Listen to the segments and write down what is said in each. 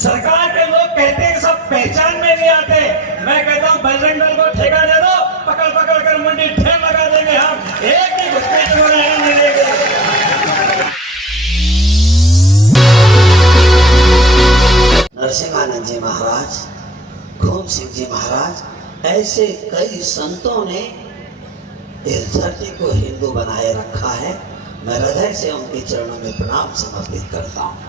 सरकार के लोग कहते हैं सब पहचान में नहीं आते। मैं कहता हूँ बजरंग दल को ठेका दे दो, पकड़ पकड़ कर मंडी ठेल लगा देंगे हम, एक ही घुसपैठियों को नहीं मिलेंगे। नरसिंहानंद जी महाराज, खूब सिंह जी महाराज, ऐसे कई संतों ने इस धरती को हिंदू बनाए रखा है। मैं हृदय से उनके चरणों में प्रणाम समर्पित करता हूं।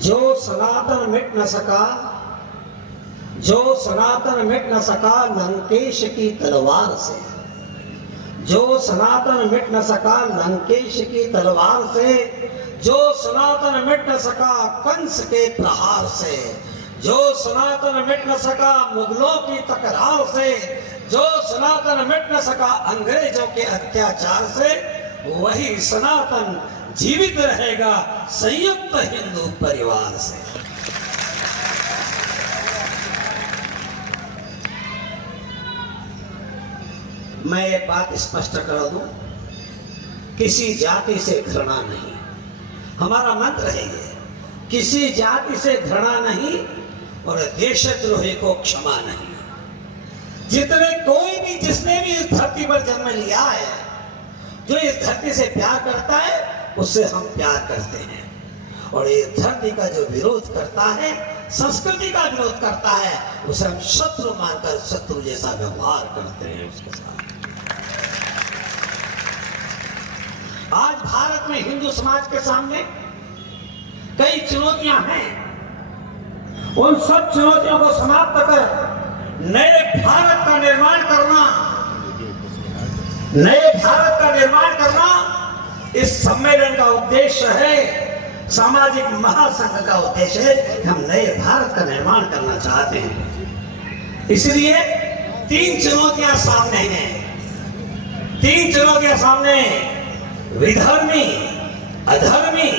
जो सनातन मिट न सका, जो सनातन मिट न सका लंकेश की तलवार से, जो सनातन मिट न सका लंकेश की तलवार से, जो सनातन मिट न सका कंस के प्रहार से, जो सनातन मिट न सका मुगलों की तकरार से, जो सनातन मिट न सका अंग्रेजों के अत्याचार से, वही सनातन जीवित रहेगा संयुक्त हिंदू परिवार से। मैं ये बात स्पष्ट कर दूं, किसी जाति से घृणा नहीं। हमारा मंत्र है ये, किसी जाति से घृणा नहीं और देशद्रोही को क्षमा नहीं। जितने कोई भी जिसने भी इस धरती पर जन्म लिया है, जो इस धरती से प्यार करता है उससे हम प्यार करते हैं, और इस धरती का जो विरोध करता है, संस्कृति का विरोध करता है, उसे हम शत्रु मानकर शत्रु जैसा व्यवहार करते हैं उसके साथ। आज भारत में हिंदू समाज के सामने कई चुनौतियां हैं। उन सब चुनौतियों को समाप्त कर नए भारत का निर्माण करना, नए भारत का निर्माण करना इस सम्मेलन का उद्देश्य है। सामाजिक महासंघ का उद्देश्य है कि हम नए भारत का निर्माण करना चाहते हैं। इसलिए तीन चुनौतियां सामने हैं। तीन चुनौतियां सामने हैं, विधर्मी, अधर्मी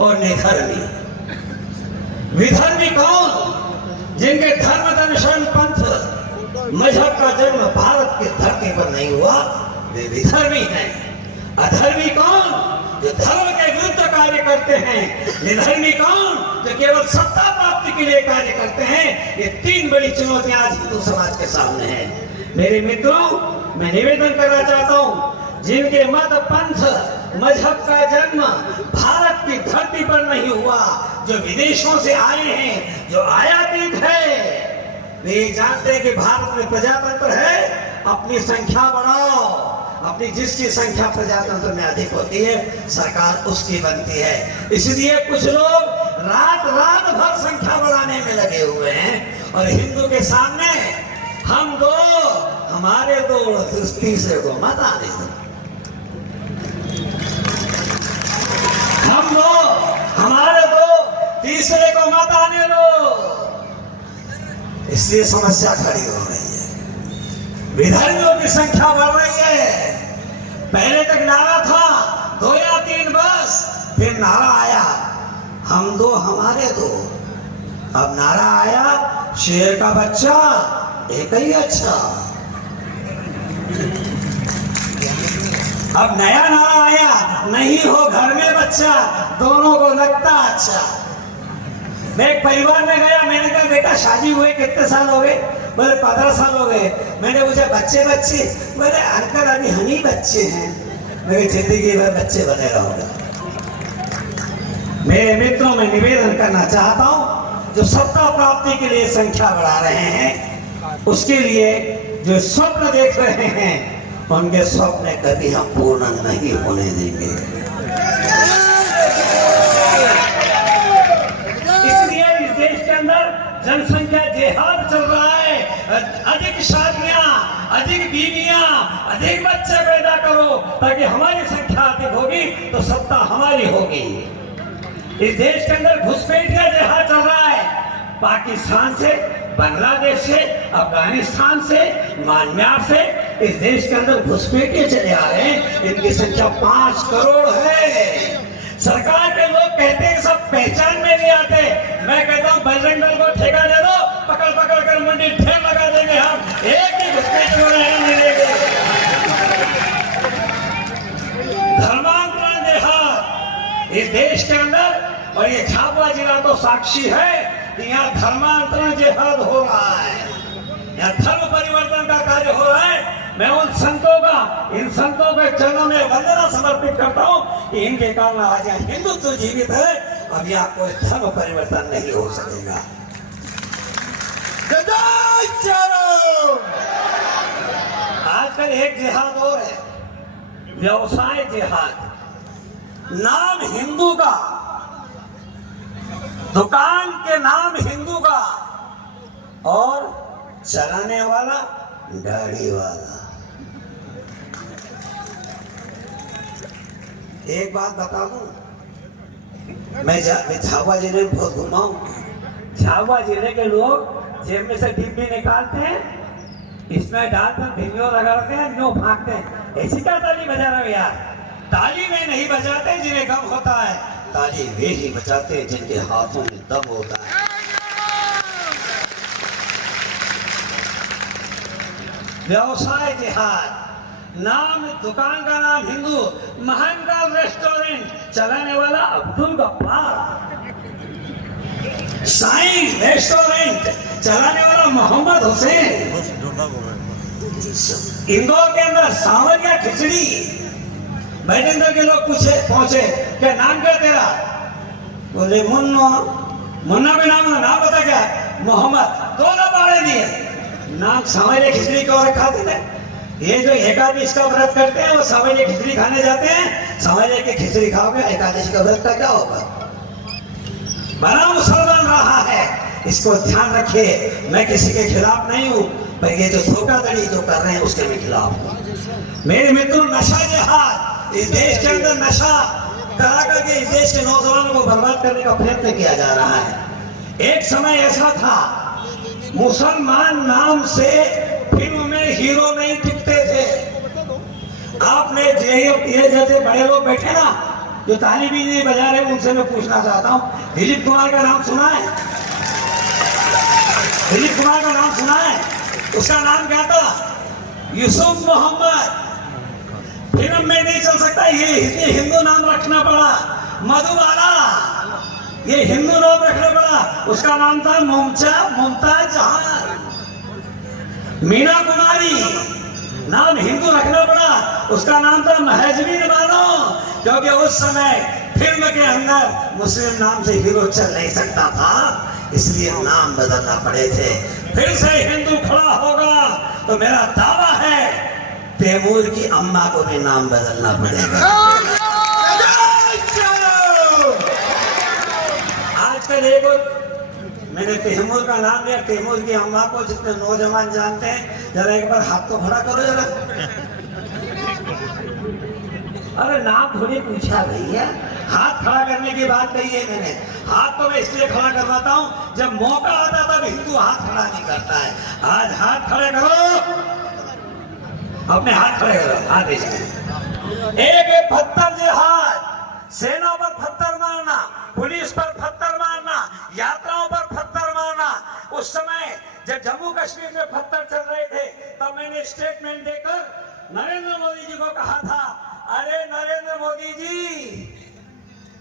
और निधर्मी। विधर्मी कौन? जिनके धर्म दर्शन पंथ मजहब का जन्म भारत की धरती पर नहीं हुआ, वे विधर्मी हैं। अधर्मी कौन? जो धर्म के विरुद्ध कार्य करते हैं। निधर्मी कौन? जो केवल सत्ता प्राप्ति के लिए कार्य करते हैं। ये तीन बड़ी चुनौतियां आज हिंदू समाज के सामने हैं। मेरे मित्रों, मैं निवेदन करना चाहता हूं, जिनके मत पंथ मजहब का जन्म भारत की धरती पर नहीं हुआ, जो विदेशों से आए हैं, जो आयातित है, वे जानते हैं कि भारत में प्रजातंत्र है, अपनी संख्या बढ़ाओ। अपनी जिसकी संख्या प्रजातंत्र में अधिक होती है, सरकार उसकी बनती है। इसलिए कुछ लोग रात रात भर संख्या बढ़ाने में लगे हुए हैं, और हिंदू के सामने हम दो, हमारे दो, तीसरे को मत आने दो। हम दो, हमारे दो, तीसरे को मत आने दो। इसलिए समस्या खड़ी हो रही है, विधर्मियों की संख्या बढ़ रही है। पहले तक नारा था 2 या 3 बस, फिर नारा आया हम दो हमारे दो। अब नारा आया शेर का बच्चा एक ही अच्छा। अब नया नारा आया, नहीं हो घर में बच्चा, दोनों को लगता अच्छा। मैं एक परिवार में गया, मैंने कहा बेटा शादी हुए कितने साल हो गए? बोले 15 साल हो गए। मैंने पूछा बच्चे बच्चे? बोले अंकल अभी हम ही बच्चे हैं। मेरी जिंदगी भर बच्चे बने रहोगे। मेरे मित्रों, मैं निवेदन करना चाहता हूं, जो सत्ता प्राप्ति के लिए संख्या बढ़ा रहे हैं, उसके लिए जो स्वप्न देख रहे हैं, उनके स्वप्न कभी हम पूर्ण नहीं होने देंगे। इसलिए इस देश के अंदर जनसंख्या जिहाद चल रहा है। अधिक शादियां, अधिक बीवियां, अधिक बच्चे पैदा करो, ताकि हमारी संख्या अधिक होगी तो सत्ता हमारी होगी। इस देश के अंदर घुसपैठिया जिहाद चल रहा है। पाकिस्तान से, बांग्लादेश से, अफगानिस्तान से, म्यांमार से इस देश के अंदर घुसपैठिए चले आ रहे हैं। इनकी संख्या 5 करोड़ है। सरकार के लोग कहते हैं सब पहचान में नहीं आते। मैं कहता हूं बजरंग दल को ठेका दे दो, पकड़ पकड़ कर मंडी ठेल लगा देंगे हम, एक ही घुसपैठियों को नहीं मिलेंगे। धर्मांतरण जिहाद इस देश के अंदर, और ये झाबुआ जिला तो साक्षी है कि यहाँ धर्मांतरण जिहाद हो रहा है, यहाँ धर्म परिवर्तन का कार्य हो रहा है। मैं उन संतों का, इन संतों के चरणों में वंदना समर्पित करता हूँ कि इनके कारण आज यहाँ हिंदुत्व जीवित है। अब यहाँ कोई धर्म परिवर्तन नहीं हो सकेगा। आजकल एक जिहाद और है, व्यवसाय जिहाद। नाम हिंदू का, दुकान के नाम हिंदू का, और चलाने वाला गाड़ी वाला। एक बात बता दूं, मैं झाबुआ जिले में बहुत घुमा हूं। झाबुआ जिले के लोग जेब में से डिब्बी निकालते हैं, इसमें डालकर भिंडियों रगड़ते हैं, नो भागते हैं। ऐसी क्या ताली बजा रहे हो यार? ताली में नहीं बजाते जिन्हें गम होता है, ताली वे ही बजाते हैं जिनके हाथों में दम होता है। व्यवसाय जिहाद। नाम, दुकान का नाम हिंदू, महंगाल रेस्टोरेंट चलाने वाला अब्दुल गफ्फार, साइंस रेस्टोरेंट चलाने वाला मोहम्मद हुसैन, इंदौर के अंदर सांवरिया खिचड़ी। बैठे के लोग पहुंचे क्या नाम क्या तेरा? बोले मुन्ना। मुन्ना भी नाम बता क्या? मोहम्मद। दोनों बाड़े दिए नाम। सांवरिया खिचड़ी को रखा थे। ये जो एकादशी का व्रत करते हैं वो सांवरिया खिचड़ी खाने जाते हैं। सांवरिया की खिचड़ी खाओगे, एकादशी का व्रत का क्या होगा? बड़ा मुसलमान रहा है, इसको ध्यान रखिए। मैं किसी के खिलाफ नहीं हूँ, पर ये जो धोखाधड़ी जो कर रहे हैं उसके मैं खिलाफ हूँ। मेरे मित्रों, नशा जिहाद। इस देश के अंदर नशा करा करके इस देश के नौजवानों को बर्बाद करने का प्रयत्न किया जा रहा है। एक समय ऐसा था, मुसलमान नाम से फिल्म में हीरो नहीं टिकते थे। आपने ये जैसे बड़े लोग बैठे ना, जो ताली भी नहीं बजा रहे, उनसे मैं पूछना चाहता हूँ, दिलीप कुमार का नाम सुना है? दिलीप कुमार का नाम सुना है? उसका नाम क्या था? यूसुफ मोहम्मद। फिल्म में नहीं चल सकता, ये हिंदू नाम रखना पड़ा। मधुबाला, ये हिंदू नाम रखना पड़ा। उसका नाम था मुमताज जहान। मीना कुमारी, नाम हिंदू रखना पड़ा। उसका नाम था महजबीन बानो, क्योंकि उस समय फिल्म के अंदर मुस्लिम नाम से हीरो चल नहीं सकता था, इसलिए नाम बदलना पड़े थे। फिर से हिंदू खड़ा होगा तो मेरा दावा है तैमूर की अम्मा को भी नाम बदलना पड़ेगा। आजकल एक मैंने तैमूर का नाम लिया, तैमूर की अम्मा को जितने नौजवान जानते हैं, जरा एक बार हाथ तो खड़ा करो जरा। अरे नाम थोड़ी पूछा भैया, हाथ खड़ा करने की बात कही है मैंने। हाथ तो मैं इसलिए खड़ा करवाता हूँ, जब मौका आता तब हिंदू हाथ खड़ा नहीं करता है। आज हाथ खड़े करो, अपने हाथ खड़े करो। हाथ एक पत्थर जिहाद। सेना पर पत्थर मारना, पुलिस पर पत्थर मारना, यात्राओं पर पत्थर मारना। उस समय जब जम्मू कश्मीर में पत्थर चल रहे थे, तब मैंने स्टेटमेंट देकर नरेंद्र मोदी जी को कहा था, अरे नरेंद्र मोदी जी,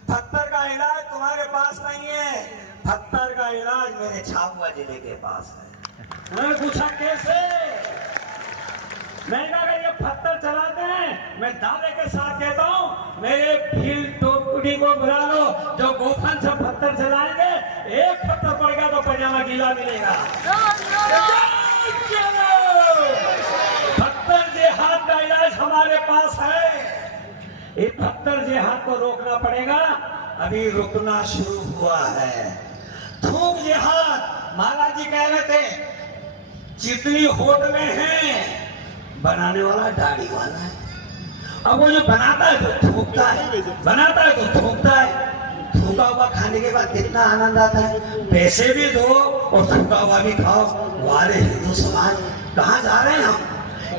पत्थर का इलाज तुम्हारे पास नहीं है, पत्थर का इलाज मेरे झाबुआ जिले के पास है। उन्होंने पूछा कैसे? मैंने कहा अगर ये पत्थर चलाते हैं, मैं दावे के साथ कहता हूँ, मेरे फील्ड टोकड़ी को बुला लो, जो गोफन से पत्थर चलाएंगे, एक पत्थर पड़ेगा तो पजामा गीला मिलेगा। पत्थर जिहाद का इलाज हमारे पास है। ये पत्थर जिहाद को रोकना पड़ेगा, अभी रुकना शुरू हुआ है। थूक जिहाद। महाराज जी कह रहे थे, जितनी होटलें हैं, बनाने वाला दाढ़ी वाला है। अब वो जो बनाता है तो थूकता है, बनाता है तो थूकता है। थूका हुआ खाने के बाद कितना आनंद आता है। पैसे भी दो और थूका हुआ भी खाओ। वारे हिंदू समाज, कहाँ जा रहे हैं हम?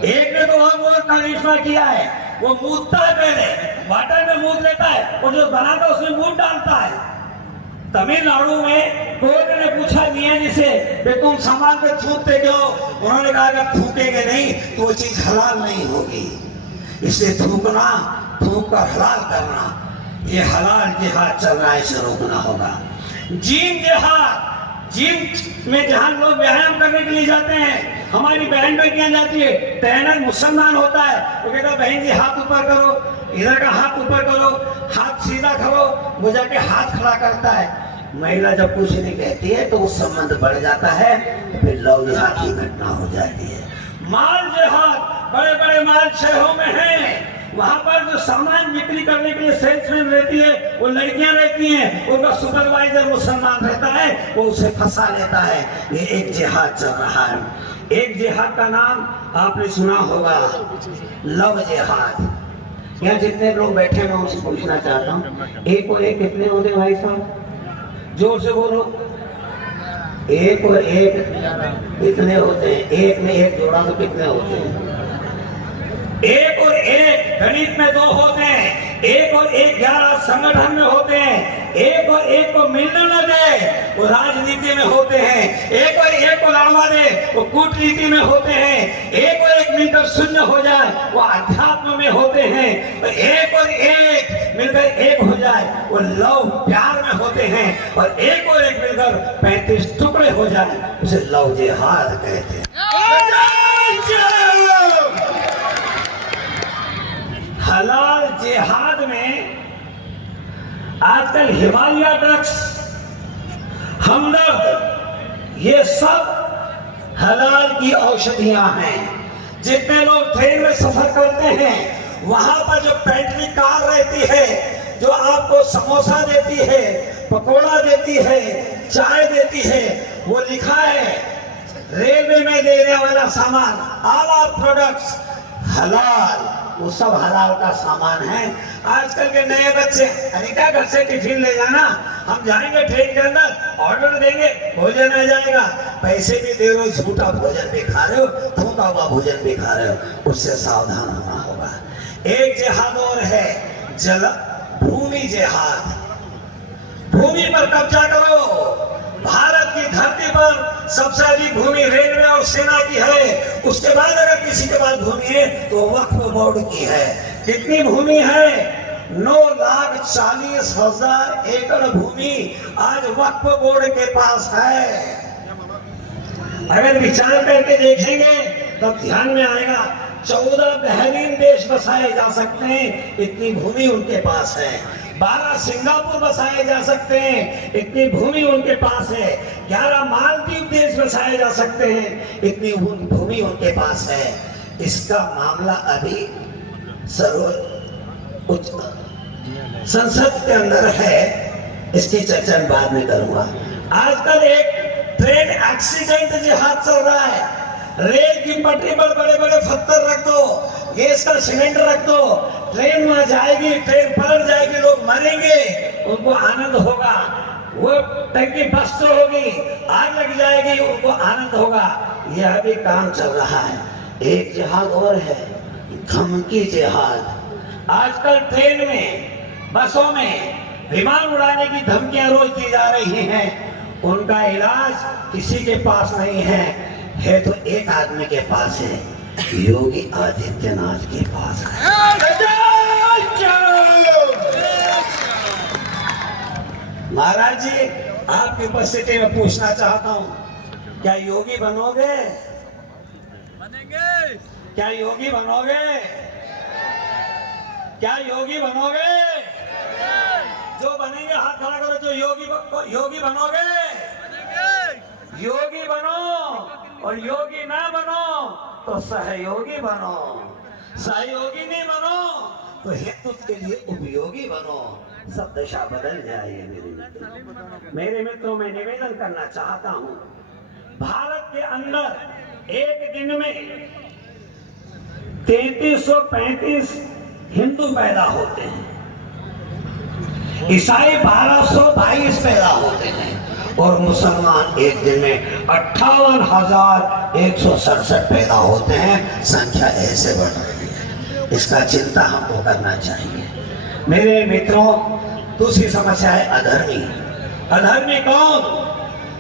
एक ने तो वो करिश्मा किया है, वो मूदता है, पहले वाटर में मूद लेता है, और जो बनाता है उसमें मूद डालता है। तमिलनाडु में कोई ने पूछा मियाँ जी से, तुम सामान पे थूकते क्यों? उन्होंने कहा अगर थूकेंगे नहीं तो वो चीज हलाल नहीं होगी, इसलिए थूकना, थूक कर हलाल करना, ये हलाल जिहाद चल रहा है, इसे रोकना होगा। जिम जिहाद, जिम में जहां लोग व्यायाम करने के लिए जाते हैं, हमारी बहन बेटियां जाती है, ट्रेनर मुसलमान होता है, वो कहता है बहन जी हाथ ऊपर करो, इधर का हाथ ऊपर करो, हाथ सीधा करो, वो जाके हाथ खड़ा करता है। महिला जब कुछ नहीं कहती है तो वो संबंध बढ़ जाता है, फिर लव जिहाद की घटना हो जाती है। माल जिहाद, बड़े बड़े माल शहरों में हैं, वहां पर जो सामान बिक्री करने के लिए सेल्समैन रहती है, वो लड़कियां रहती हैं, उनका सुपरवाइजर मुसलमान रहता है, वो उसे फंसा लेता है। ये एक जिहाद चल रहा है। एक जिहाद का नाम आपने सुना होगा, लव जिहाद। यहाँ जितने लोग बैठे हैं मैं उनसे पूछना चाहता हूँ, एक और एक कितने होते भाई साहब? जोर से बोलो। एक और एक कितने होते हैं? एक में एक जोड़ा तो कितने होते हैं? एक और एक गणित में 2 होते हैं, एक और एक 11 संगठन में होते हैं, एक और एक को मिलने न दे वो राजनीति में होते हैं, एक और एक को लड़वा दे वो कूटनीति में होते हैं, एक और एक मिलकर शून्य हो जाए वो अध्यात्म में होते हैं, और एक और एक मिलकर एक हो जाए वो लव प्यार में होते हैं, और एक और एक मिलकर 35 टुकड़े हो जाए उसे लव जिहाद कहते हैं। हलाल जिहाद में आजकल हिमालय ड्रग्स, हमदर्द, ये सब हलाल की औषधियां हैं। जितने लोग ट्रेन में सफर करते हैं वहां पर जो पेट्रोल कार रहती है, जो आपको समोसा देती है, पकोड़ा देती है, चाय देती है, वो लिखा है रेलवे में देने वाला सामान, ऑल आर प्रोडक्ट्स हलाल, वो सब हलाल का सामान है। आजकल के नए बच्चे, अरे क्या घर से टिफिन ले जाना, हम जाएंगे ट्रेन के अंदर, ऑर्डर देंगे, भोजन आ जाएगा, पैसे भी दे रहे हो, झूठा भोजन भी खा रहे हो, थूका हुआ भोजन भी खा रहे हो, उससे सावधान होना होगा। एक जिहाद और है, जल भूमि जिहाद। भूमि पर कब्जा करो। भारत की धरती पर सबसे अधिक भूमि रेलवे और सेना की है, उसके बाद अगर किसी के पास भूमि है तो वक्फ बोर्ड की है। कितनी भूमि है? 9,40,000 एकड़ भूमि आज वक्फ बोर्ड के पास है। अगर विचार करके देखेंगे तब ध्यान में आएगा, 14 बेहतरीन देश बसाए जा सकते हैं, इतनी भूमि उनके पास है। 12 सिंगापुर बसाए जा सकते हैं, इतनी भूमि उनके पास है। 11 मालदीव देश बसाए जा सकते हैं, इतनी भूमि उनके पास है। इसका मामला अभी उच्च संसद के अंदर है, इसकी चर्चा बाद में करूंगा। आजकल एक ट्रेन एक्सीडेंट जिहाद चल रहा है। रेल की पटरी पर बड़े बड़े पत्थर रख दो, गैस का सिलेंडर रख दो, ट्रेन वहां जाएगी, ट्रेन पलट जाएगी, लोग मरेंगे, उनको आनंद होगा। वो टंकी बस्ट होगी, आग लग जाएगी, उनको आनंद होगा। यह भी काम चल रहा है। एक जिहाद और है, धमकी जिहाद। आजकल ट्रेन में, बसों में विमान उड़ाने की धमकियां रोज दी जा रही हैं। उनका इलाज किसी के पास नहीं है तो एक आदमी के पास है, योगी आदित्यनाथ के पास है। महाराज जी, आपकी उपस्थिति में पूछना चाहता हूँ, क्या योगी बनोगे? बनेंगे। क्या योगी बनोगे? क्या योगी बनोगे? जो बनेंगे हाथ खड़ा करो। जो योगी बनोगे? योगी बनो, और योगी ना बनो तो सहयोगी बनो। सहयोगी नहीं बनो तो हिंदुत्व के लिए उपयोगी बनो। सब दशा बदल जाएगी। मेरे मित्रों, मैं निवेदन करना चाहता हूं, भारत के अंदर एक दिन में 3335 हिंदू पैदा होते हैं, ईसाई 1222 पैदा होते हैं, और मुसलमान एक दिन में 58,167 पैदा होते हैं। संख्या ऐसे बढ़ रही है, इसका चिंता हमको करना चाहिए। मेरे मित्रों, दूसरी समस्या है अधर्मी। अधर्मी कौन?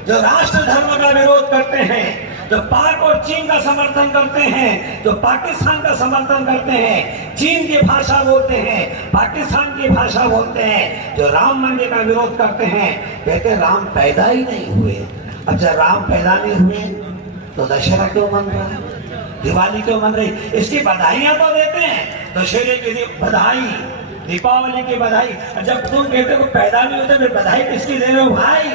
जो राष्ट्र धर्म का विरोध करते हैं, जो पाक और चीन का समर्थन करते हैं, जो पाकिस्तान का समर्थन करते हैं, चीन की भाषा बोलते हैं, पाकिस्तान की भाषा बोलते हैं, जो राम मंदिर का विरोध करते हैं, कहते हैं राम पैदा ही नहीं हुए। अब जब राम पैदा नहीं हुए तो दशहरा क्यों मन रहा है, दिवाली क्यों मन रही? इसकी बधाइयां तो देते हैं, दशहरे की बधाई, दीपावली की बधाई। जब तुम कहते हो पैदा नहीं होते फिर बधाई किसकी दे रहे हो भाई?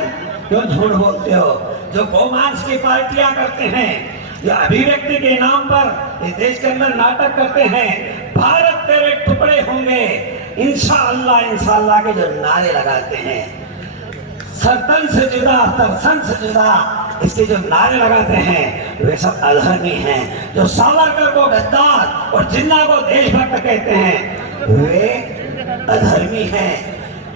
क्यों झूठ बोलते हो? जो गोमांस की पार्टियां करते हैं, जो अभिव्यक्ति के नाम पर इस देश के अंदर नाटक करते हैं, भारत तेरे टुकड़े होंगे इंशाअल्लाह इंशाअल्लाह के जो नारे लगाते हैं, सरतन से जुदा तरसन से जुदा इसके जो नारे लगाते हैं, वे सब अधर्मी हैं। जो सावरकर को गद्दार और जिन्ना को देशभक्त कहते हैं, वे अधर्मी हैं।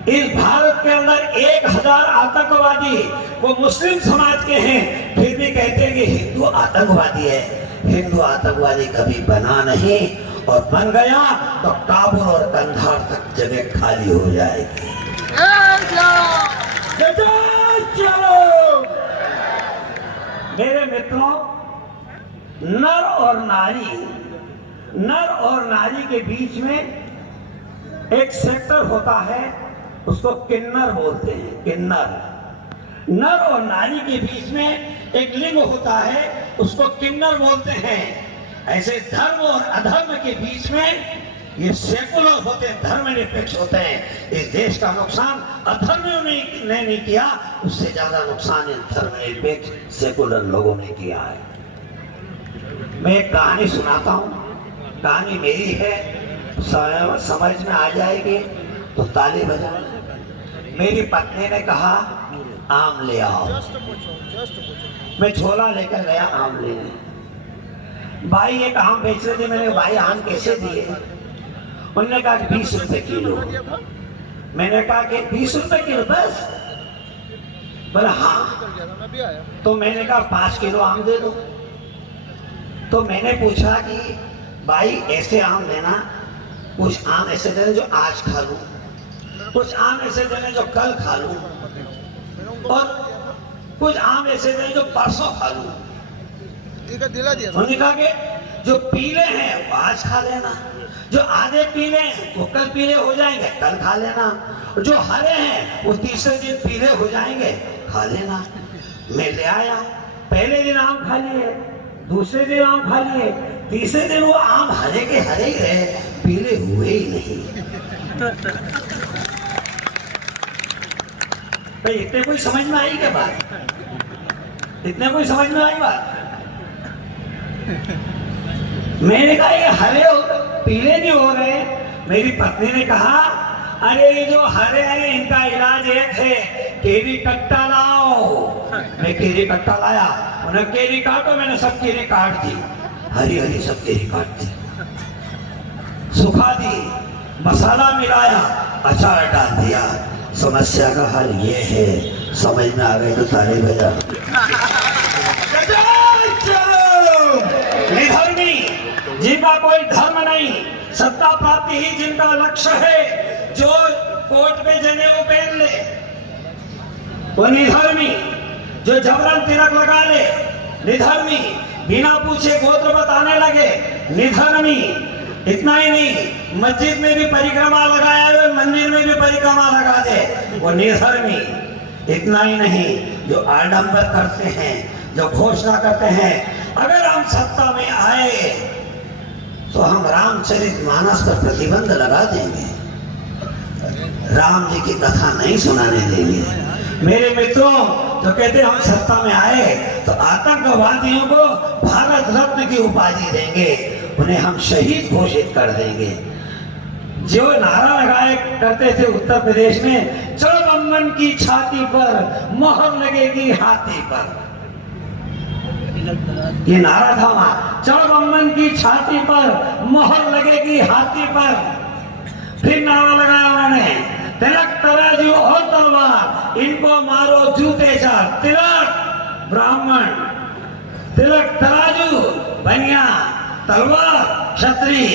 इस भारत के अंदर 1000 आतंकवादी वो मुस्लिम समाज के हैं, फिर भी कहते हैं कि हिंदू आतंकवादी है। हिंदू आतंकवादी कभी बना नहीं, और बन गया तो काबुल और कंधार तक जगह खाली हो जाएगी। मेरे मित्रों, नर और नारी के बीच में एक सेक्टर होता है, उसको किन्नर बोलते हैं। किन्नर। नर और नारी के बीच में एक लिंग होता है, उसको किन्नर बोलते हैं। ऐसे धर्म और अधर्म के बीच में ये सेकुलर होते हैं, धर्मनिरपेक्ष होते हैं। इस देश का नुकसान अधर्मियों ने नहीं किया, उससे ज्यादा नुकसान इन धर्मनिरपेक्ष सेकुलर लोगों ने किया है। मैं एक कहानी सुनाता हूँ, कहानी मेरी है, समझ में आ जाएगी तो ताली बजाओ। मेरी पत्नी ने कहा आम ले आओ। मैं झोला लेकर गया आम लेने। भाई एक आम बेच रहे थे, मैंने कहा भाई आम कैसे दिए? उन्होंने कहा कि 20 रुपए किलो। मैंने कहा कि 20 रुपए किलो बस? बोला हाँ। तो मैंने कहा 5 किलो आम दे दो। तो मैंने पूछा कि भाई ऐसे आम लेना, कुछ आम ऐसे देने जो आज खा लूं, कुछ आम ऐसे देने जो कल खा लूं, और कुछ आम ऐसे देने जो परसों खा लूं। उन्होंने कहा कि जो पीले हैं वो आज खा लेना, जो आधे पीले हैं वो कल पीले हो जाएंगे, कल खा लेना, और जो हरे हैं वो तीसरे दिन पीले हो जाएंगे, खा लेना। मैं ले आया, पहले दिन आम खा लिए, दूसरे दिन आम खा लिए, तीसरे दिन वो आम हरे के हरे ही रहे, पीले हुए ही नहीं। तो इतने कोई समझ में आई क्या बात? इतने कोई समझ में आई बात? मैंने कहा ये हरे पीले नहीं हो रहे। मेरी पत्नी ने कहा अरे ये जो हरे हैं इनका इलाज एक है, केरी कट्टा लाओ। मैं केरी कट्टा लाया, उन्हें केरी काटो, मैंने सब केरी काट दी, हरी हरी सब केरी काट दी, सुखा दी, मसाला मिलाया, अचार डाल दिया। समस्या का हल ये है, समझ में आ गई तो ताली बजा। निधर्मी जिनका कोई धर्म नहीं, सत्ता प्राप्ति ही जिनका लक्ष्य है, जो कोर्ट में जनेऊ पहन ले वो निधर्मी, जो जबरन तिलक लगा ले निधर्मी, बिना पूछे गोत्र बताने लगे निधर्मी। इतना ही नहीं, मस्जिद में भी परिक्रमा लगाया है, मंदिर में भी परिक्रमा लगा दे वो निधर्मी। इतना ही नहीं, जो आडंबर करते हैं, जो घोषणा करते हैं अगर हम सत्ता में आए तो हम रामचरितमानस पर प्रतिबंध लगा देंगे, राम जी की कथा नहीं सुनाने देंगे। मेरे मित्रों, जो कहते हम सत्ता में आए तो आतंकवादियों को भारत रत्न की उपाधि देंगे, उन्हें हम शहीद घोषित कर देंगे। जो नारा लगाए करते थे उत्तर प्रदेश में, चलो अम्मन की छाती पर मोहर लगेगी हाथी पर, ये नारा था वहां, चलो अम्मन की छाती पर मोहर लगेगी हाथी पर। फिर नारा लगाया उन्होंने, तिलक तराजू और तलवार, इनको मारो जूते चार। तिलक ब्राह्मण, तिलक तराजू बनिया, तलवार क्षत्रिय,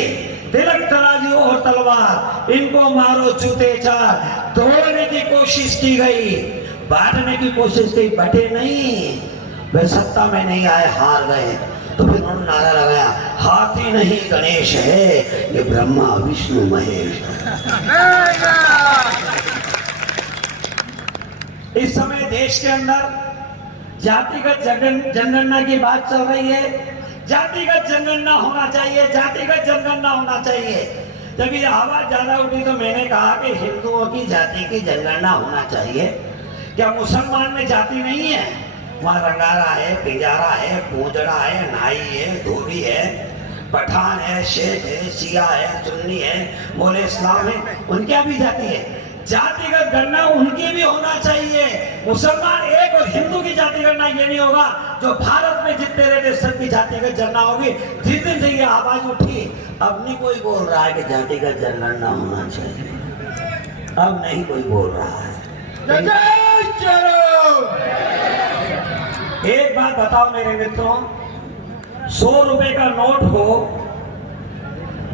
तिलक तराजू और तलवार, इनको मारो जूते चार। तोड़ने की कोशिश की गई, बांटने की कोशिश की, बटे नहीं, वे सत्ता में नहीं आए, हार गए। तो फिर उन्होंने नारा लगाया, हाथी नहीं गणेश है, ये ब्रह्मा विष्णु महेश। इस समय देश के अंदर जातिगत जनगणना की बात चल रही है। जातिगत जनगणना होना चाहिए, जातिगत जनगणना होना चाहिए। जब ये आवाज ज्यादा उठी तो मैंने कहा कि हिंदुओं की जाति की जनगणना होना चाहिए। क्या मुसलमान में जाति नहीं है? वहाँ रंगारा है, पिंजारा है, पूंजड़ा है, नाई है, धोबी है, पठान है, शेख है, शिया है, सुन्नी है, मोले इस्लाम है, उनकी भी जाति है। जातिगत गणना उनकी भी होना चाहिए। मुसलमान एक और हिंदू की जाति गणना ये नहीं होगा। जो भारत में जितने रहते सबकी जातिगत गणना होगी। जिस दिन से ये आवाज उठी, अब नहीं कोई बोल रहा है कि जातिगत जनगणना होना चाहिए। अब नहीं कोई बोल रहा है। एक बात बताओ मेरे मित्रों, 100 रुपए का नोट हो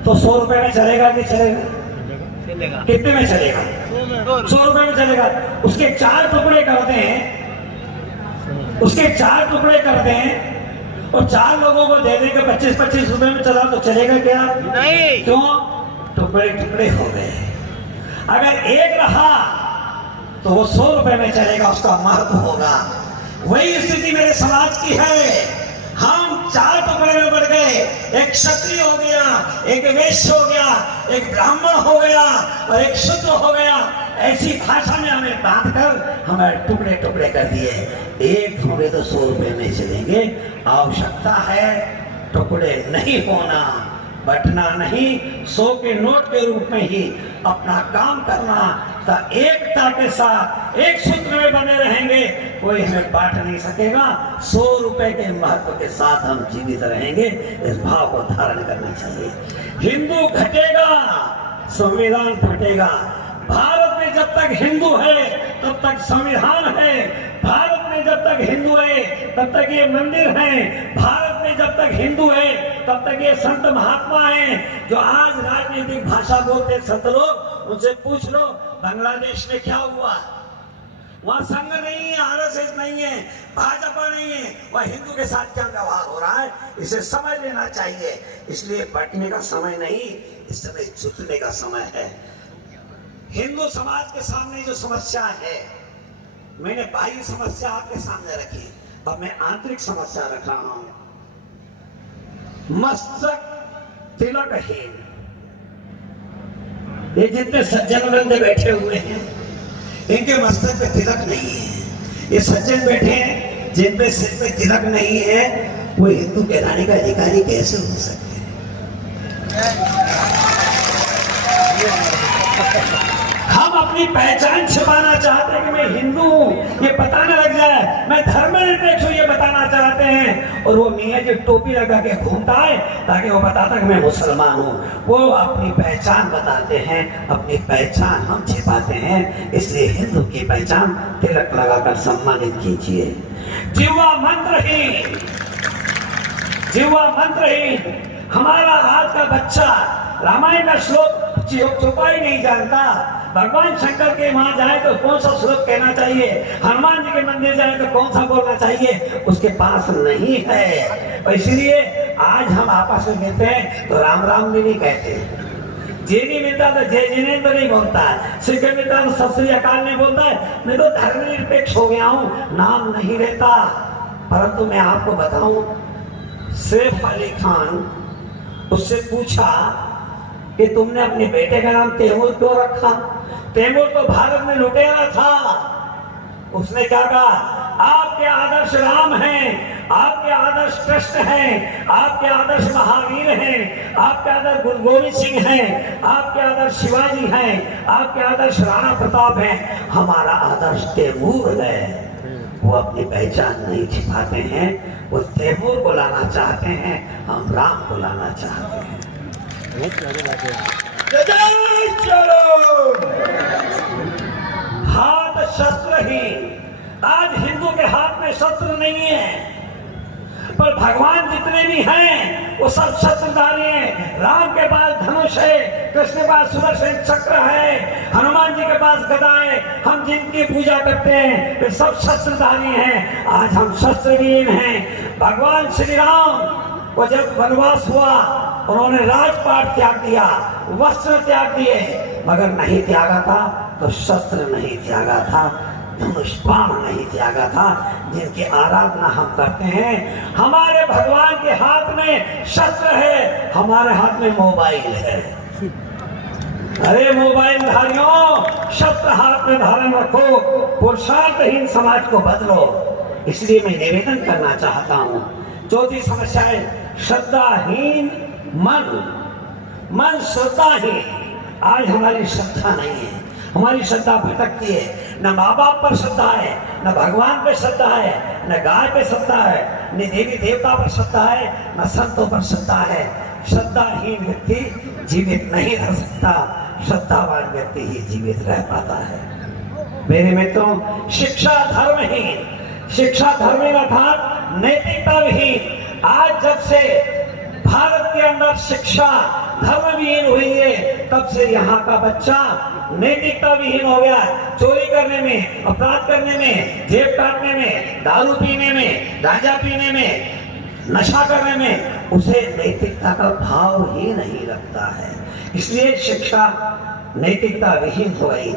तो 100 रुपए में चलेगा कि चलेगा? कितने में चलेगा? 100 रुपए में चलेगा। उसके 4 टुकड़े करते हैं, उसके 4 टुकड़े करते हैं और 4 लोगों को दे देंगे 25-25 रुपए में चला तो चलेगा क्या? नहीं। क्यों? टुकड़े टुकड़े हो गए। अगर एक रहा तो वो 100 रुपए में चलेगा, उसका महत्व होगा। वही स्थिति मेरे समाज की है। हम 4 टुकड़े में बढ़ गए। एक क्षत्रिय हो गया, एक वैश्य हो गया, एक ब्राह्मण हो गया और एक शूद्र हो गया। ऐसी भाषा में हमें बांध कर हमें टुकड़े टुकड़े कर दिए। एक होंगे तो 100 रुपए में चलेंगे। आवश्यकता है टुकड़े नहीं होना, बटना नहीं, 100 के नोट के रूप में ही अपना काम करना। तो एकता के साथ एक सूत्र में बने रहेंगे, कोई हमें बांट नहीं सकेगा। 100 रुपए के महत्व के साथ हम जीवित रहेंगे। इस भाव को धारण करना चाहिए। हिंदू घटेगा, संविधान फटेगा। भारत में जब तक हिंदू है तब तक संविधान है। भारत में जब तक हिंदू है तब तक ये मंदिर है। भारत में जब तक हिंदू है तब तक ये संत महात्मा हैं जो आज राजनीतिक भाषा बोलते संत लोग। उनसे पूछ लो बांग्लादेश में क्या हुआ। वहां संघ नहीं है, आरएसएस नहीं है, भाजपा नहीं है। वह हिंदू के साथ क्या व्यवहार हो रहा है इसे समझ लेना चाहिए। इसलिए बंटने का समय नहीं, इस समय जुटने का समय है। हिंदू समाज के सामने जो समस्या है, मैंने बाह्य समस्या आपके सामने रखी, अब मैं आंतरिक समस्या रख रहा हूं। मस्तक तिलकहीन, ये जितने सज्जन बंदे बैठे हुए हैं इनके मस्तक पे तिलक नहीं है। ये सज्जन बैठे हैं जिन पे सिर पे तिलक नहीं है, वो हिंदू कहलाने का अधिकारी कैसे हो सकते हैं? हम अपनी पहचान छिपाना चाहते हैं कि मैं हिंदू हूं, ये बताने लग जाए। मैं धर्मनिरपेक्ष हूं, ये बताना चाहते हैं। और वो मियां जो टोपी लगा के घूमता है ताकि वो बताता कि मैं मुसलमान हूं। वो अपनी पहचान बताते हैं, अपनी पहचान हम छिपाते हैं। इसलिए हिंदू की पहचान तिलक लगाकर सम्मानित कीजिए। जिह्वा मंत्रहीन, जिह्वा मंत्रहीन। हमारा आज का बच्चा रामायण का श्लोक छुपा ही नहीं जानता। भगवान शंकर के वहां जाए तो कौन सा श्लोक कहना चाहिए, हनुमान जी के मंदिर जाए तो कौन सा बोलना चाहिए, उसके पास नहीं है। और इसलिए आज हम आपस में मिलते हैं तो राम राम भी नहीं कहते, जे नहीं मिलता तो जय जिनेंद्र नहीं बोलता है, सिख मिलता तो सत श्री अकाल नहीं बोलता है। मैं तो धर्मनिरपेक्ष हो गया हूं, नाम नहीं लेता। परंतु मैं आपको बताऊं, सैफ अली खान, उससे पूछा कि तुमने अपने बेटे का नाम तैमूर क्यों रखा? तैमूर तो भारत में लुटेरा था। उसने क्या कहा? आपके आदर्श राम हैं, आपके आदर्श कृष्ण हैं, आपके आदर्श महावीर हैं, आपके आदर्श गुरु गोविंद सिंह हैं, आपके आदर्श शिवाजी हैं, आपके आदर्श राणा प्रताप हैं। हमारा आदर्श तैमूर है। वो अपनी पहचान नहीं छिपाते हैं, वो तैमूर को लाना चाहते हैं, हम राम को लाना चाहते हैं। हाथ शस्त्रहीन। आज हिंदू के हाथ में शस्त्र नहीं है। पर भगवान जितने भी हैं वो सब शस्त्रधारी हैं। राम के पास धनुष है, कृष्ण के पास सुदर्शन चक्र है, हनुमान जी के पास गदा है। हम जिनकी पूजा करते हैं वे सब शस्त्रधारी हैं। आज हम शस्त्रहीन हैं। भगवान श्री राम को जब वनवास हुआ उन्होंने राजपाट त्याग दिया, वस्त्र त्याग दिए, मगर नहीं त्यागा था तो शस्त्र नहीं त्यागा था, धनुष बाण नहीं त्यागा था, जिनकी आराधना हम करते हैं। हमारे भगवान के हाथ में शस्त्र है, हमारे हाथ में मोबाइल है। अरे मोबाइल धारियों, शस्त्र हाथ में धारण रखो, पुरुषार्थहीन समाज को बदलो। इसलिए मैं निवेदन करना चाहता हूँ। चौथी समस्या है श्रद्धाहीन मन श्रद्धाहीन। आज हमारी श्रद्धा नहीं है, हमारी श्रद्धा भटकती है। न माँ बाप पर श्रद्धा है, न भगवान पर श्रद्धा है, न गाय पर श्रद्धा है, न देवी देवता पर श्रद्धा है, न संतों पर श्रद्धा है। श्रद्धाहीन व्यक्ति जीवित नहीं रह सकता, श्रद्धावान व्यक्ति ही जीवित रह पाता है। मेरे मित्रों, शिक्षा धर्महीन, शिक्षा धर्महीन अर्थात नैतिकता विहीन। आज जब से भारत के अंदर शिक्षा धर्मविहीन हुई है, तब से यहाँ का बच्चा नैतिकता विहीन हो गया। चोरी करने में, अपराध करने में, जेब काटने में, दारू पीने में, गांजा पीने में, नशा करने में उसे नैतिकता का भाव ही नहीं लगता है। इसलिए शिक्षा नैतिकता विहीन हो गई।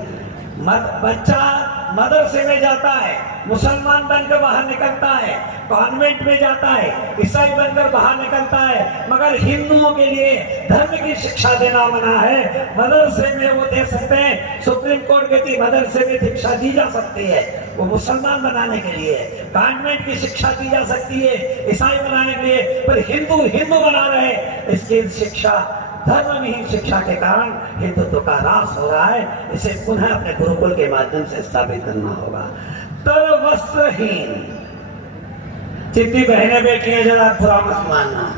बच्चा मदरसे में जाता है, मुसलमान बनकर बाहर निकलता है, कॉन्वेंट में जाता है, ईसाई बनकर बाहर निकलता है, मगर हिंदुओं के लिए धर्म की शिक्षा देना मना है। मदरसे में वो दे सकते हैं, सुप्रीम कोर्ट कहती मदरसे में शिक्षा दी जा सकती है, वो मुसलमान बनाने के लिए। कॉन्वेंट की शिक्षा दी जा सकती है ईसाई बनाने के लिए, पर हिंदू बना रहे। इसकी शिक्षा धर्मविहीन शिक्षा के कारण हिंदुत्व का ह्रास हो रहा है। इसे पुनः अपने गुरुकुल के माध्यम से स्थापित करना होगा। तर वस्त्रहीन, जितनी बहनें बैठी हैं जरा बुरा मत मानना।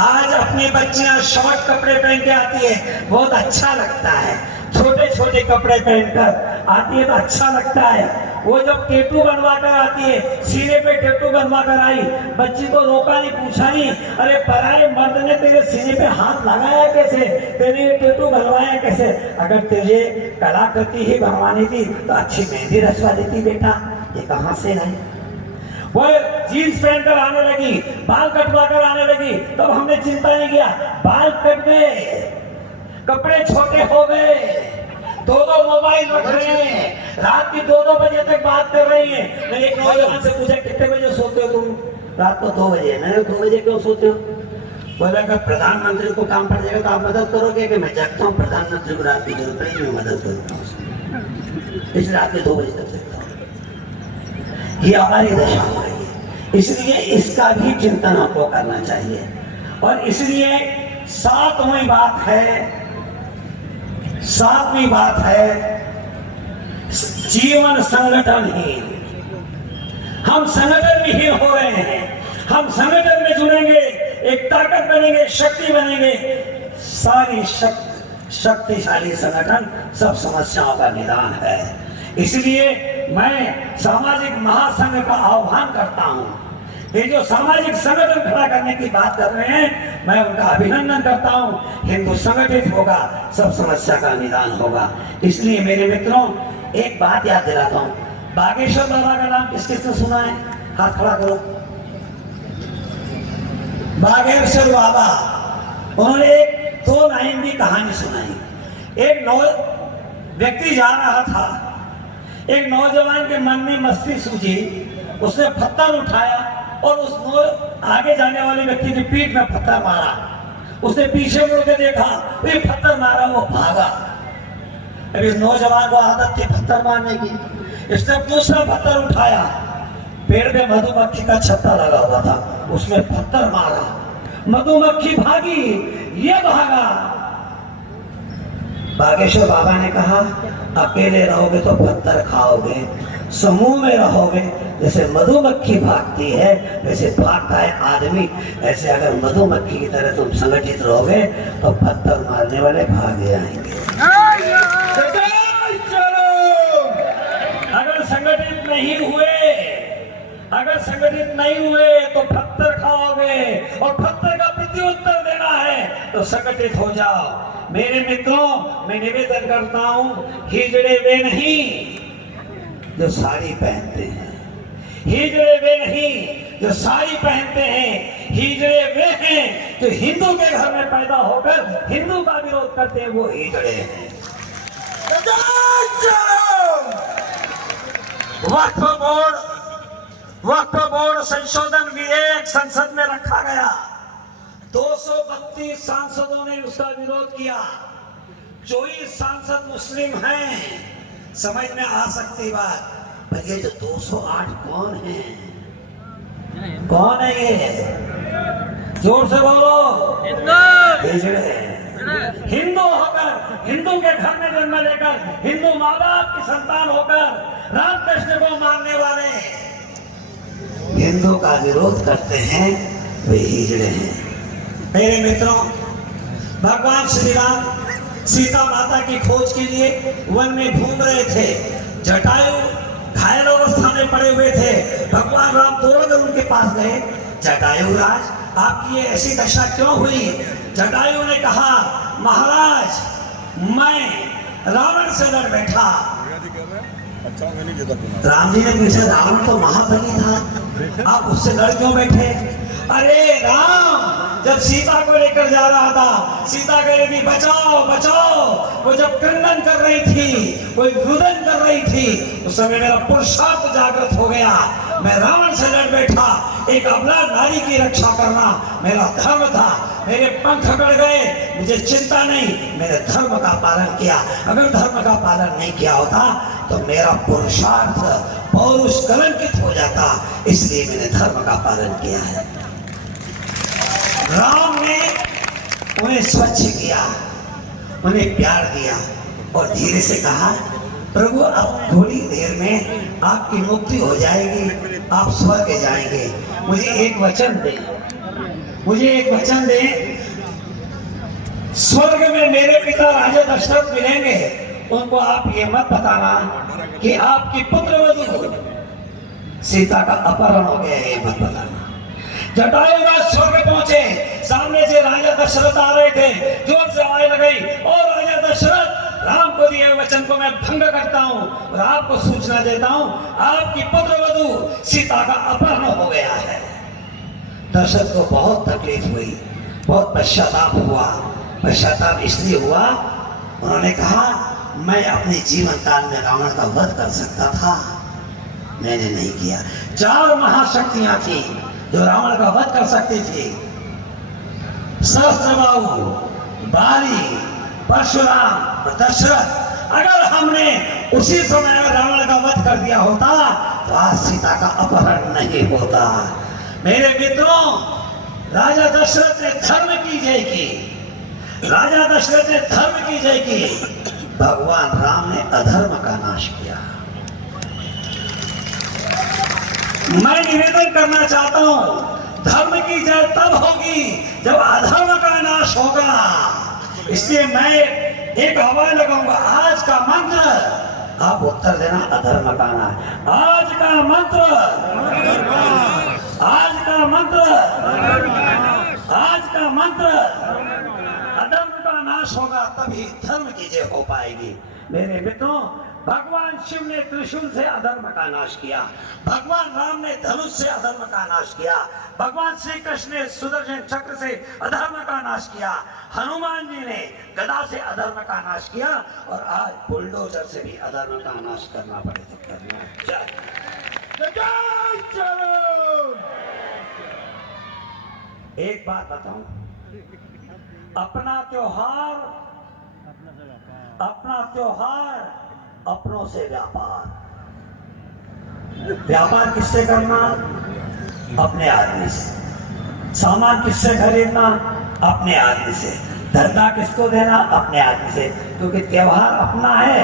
आज अपनी बच्चियां शॉर्ट कपड़े पहन के आती है, बहुत अच्छा लगता है। छोटे छोटे कपड़े पहनकर आती है तो अच्छा लगता है। वो जब टेटू बनवा कर आती है, सीने पे टेटू बनवा कर आई, बच्ची को रोका नहीं, पूछा नहीं, अरे पराये मर्द ने तेरे सीने पे हाथ लगाया कैसे, तेरे ये टेटू बनवाया कैसे? अगर तुझे कलाकृति ही बनवानी थी तो अच्छी मेहंदी रचवा देती बेटा, ये कहाँ से लाई? वो जीन्स पहनकर आने लगी, बाल कटवा कर आने लगी, तब हमने चिंता नहीं किया। बाल कट गए, कपड़े छोटे हो गए, दो मोबाइल रख रहे हैं, रात की 2 बजे तक बात कर रही है। मैं एक नौजवान से पूछा कितने बजे सोते हो तुम? रात को 2 बजे। मैंने 2 बजे क्यों सोते हो? बोला अगर प्रधानमंत्री को काम पड़ जाएगा तो आप मदद करोगे? कि मैं जगता हूँ, प्रधानमंत्री को रात की जरूरत नहीं, मैं मदद करूँगा उसकी। इस रात में 2 बजे तक सकता हूँ। ये हमारी दशा हो रही है, इसलिए इसका भी चिंतन आपको करना चाहिए। और इसलिए सातवीं बात है जीवन संगठनहीन। हम संगठन विहीन हो रहे हैं। हम संगठन में जुड़ेंगे, एक ताकत बनेंगे, शक्ति बनेंगे। सारी शक्तिशाली संगठन सब समस्याओं का निदान है। इसलिए मैं सामाजिक महासंघ का आह्वान करता हूं। ये जो सामाजिक संगठन खड़ा करने की बात कर रहे हैं, मैं उनका अभिनंदन करता हूं। हिंदू संगठित होगा, सब समस्या का निदान होगा। इसलिए मेरे मित्रों, एक बात याद दिलाता हूं। बागेश्वर बाबा का नाम किस किसने सुना है? हाथ खड़ा करो। बागेश्वर बाबा, उन्होंने एक 2 लाइन की कहानी सुनाई। एक व्यक्ति जा रहा था, एक नौजवान के मन में मस्ती सूझी, उसने पत्थर उठाया और उस आगे जाने वाले व्यक्ति की पीठ में पत्थर मारा। उसने पीछे मुड़ के देखा, फिर पत्थर मारा, वो भागा। अभी इस नौजवान को आदत थी पत्थर मारने की। इसने दूसरा पत्थर उठाया, पेड़ पे मधुमक्खी का छत्ता लगा हुआ था, उसमें पत्थर मारा, मधुमक्खी भागी, ये भागा। बागेश्वर बाबा ने कहा, अकेले रहोगे तो पत्थर खाओगे, समूह में रहोगे जैसे मधुमक्खी भागती है वैसे भागता है आदमी। ऐसे अगर मधुमक्खी की तरह तुम संगठित रहोगे तो पत्थर मारने वाले भाग जाएंगे। अगर संगठित नहीं हुए तो पत्थर खाओगे और पत्थर का प्रत्युत्तर देना है तो संगठित हो जाओ। मेरे मित्रों, मैं निवेदन करता हूं, हिजड़े वे नहीं जो साड़ी पहनते हैं, हिजड़े वे नहीं जो साड़ी पहनते हैं, हिजड़े वे हैं जो हिंदू के घर में पैदा होकर हिंदू का विरोध करते हैं, वो हिजड़े हैं। वक्फ बोर्ड संशोधन विधेयक संसद में रखा गया, 232 सांसदों ने उसका विरोध किया, 24 सांसद मुस्लिम हैं। समझ में आ सकती बात, पर ये जो 208 कौन है? कौन है ये? जोर से बोलो। हिंदू होकर, हिंदू के घर में जन्म लेकर, हिंदू माँ बाप की संतान होकर रामकृष्ण को मारने वाले हिंदू का विरोध करते हैं, वे हिजड़े हैं। मेरे मित्रों, भगवान श्री राम सीता माता की खोज के लिए वन में घूम रहे थे। जटायु घायल अवस्था में पड़े हुए थे। भगवान राम दौड़कर उनके पास गए। जटायु राज, आपकी ये ऐसी दशा क्यों हुई? जटायु ने कहा, महाराज, मैं रावण से लड़ बैठा। राम जी ने पूछा, रावण तो महाबली था, आप उससे लड़ क्यों बैठे? अरे राम, जब सीता को लेकर जा रहा था, सीता कह रही थी बचाओ बचाओ, वो जब क्रंदन कर रही थी, कोई रुदन कर रही थी, उस समय मेरा पुरुषार्थ जागृत हो गया। मैं रावण से लड़ बैठा। एक अबला नारी की रक्षा करना मेरा धर्म था। मेरे पंख गड़ गए, मुझे चिंता नहीं, मैंने धर्म का पालन किया। अगर धर्म का पालन नहीं किया होता तो मेरा पुरुषार्थ पौरुष कलंकित हो जाता, इसलिए मैंने धर्म का पालन किया है। राम ने उन्हें स्वच्छ किया, उन्हें प्यार दिया और धीरे से कहा, प्रभु अब थोड़ी देर में आपकी मुक्ति हो जाएगी, आप स्वर्ग जाएंगे। मुझे एक वचन दे, मुझे एक वचन दे, स्वर्ग में मेरे पिता राजा दशरथ मिलेंगे, उनको आप ये मत बताना कि आपकी पुत्रवधू सीता का अपहरण हो गया है, ये मत बताना। जटायु राज स्वर्ग पहुंचे, सामने से राजा दशरथ आ रहे थे, जोर से आवाज लगाई, और राजा दशरथ, राम को दिए वचन को मैं भंग करता हूं और आपको सूचना देता हूं, आपकी पुत्रवधू सीता का अपहरण हो गया है। दशरथ को बहुत तकलीफ हुई, बहुत पश्चाताप हुआ। पश्चाताप इसलिए हुआ, उन्होंने कहा, मैं अपने जीवन काल में रावण का वध कर सकता था, मैंने नहीं किया। 4 महाशक्तियां थी जो रावण का वध कर सकती थी, सहस्त्रबाहु, बाली, परशुराम और दशरथ। अगर हमने उसी समय रावण का वध कर दिया होता तो आज सीता का अपहरण नहीं होता। मेरे मित्रों, राजा दशरथ ने धर्म की जय की, राजा दशरथ ने धर्म की जय की, भगवान राम ने अधर्म का नाश किया। मैं निवेदन करना चाहता हूं, धर्म की जय तब होगी जब अधर्म का नाश होगा। इसलिए मैं एक आवाज लगाऊंगा, आज का मंत्र, आप उत्तर देना, अधर्म का नाश। आज का मंत्र, आज का मंत्र, आज का मंत्र, अधर्म का नाश होगा, तभी धर्म की जय हो पाएगी। मेरे मित्रों, भगवान शिव ने त्रिशूल से अधर्म का नाश किया, भगवान राम ने धनुष से अधर्म का नाश किया, भगवान श्री कृष्ण ने सुदर्शन चक्र से अधर्म का नाश किया, हनुमान जी ने गदा से अधर्म का नाश किया, और आज बुलडोजर से भी अधर्म का नाश करना पड़े तो करना। एक बात बताऊं, अपना त्योहार अपनों से व्यापार। व्यापार किससे करना? अपने आदमी से। सामान किससे खरीदना? अपने आदमी से। धंधा किसको देना? अपने आदमी से। क्योंकि त्योहार अपना है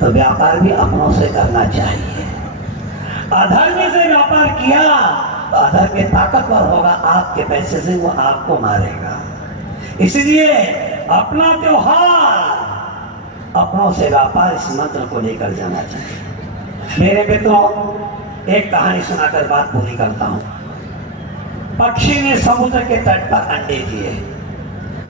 तो व्यापार भी अपनों से करना चाहिए। अधर्मी से व्यापार किया तो अधर्मी ताकतवर होगा, आपके पैसे से वो आपको मारेगा। इसलिए अपना त्योहार अपनों से व्यापार, इस मंत्र को लेकर जाना चाहिए। मेरे मित्रों, एक कहानी सुनाकर बात पूरी करता हूं। पक्षी ने समुद्र के तट पर अंडे दिए।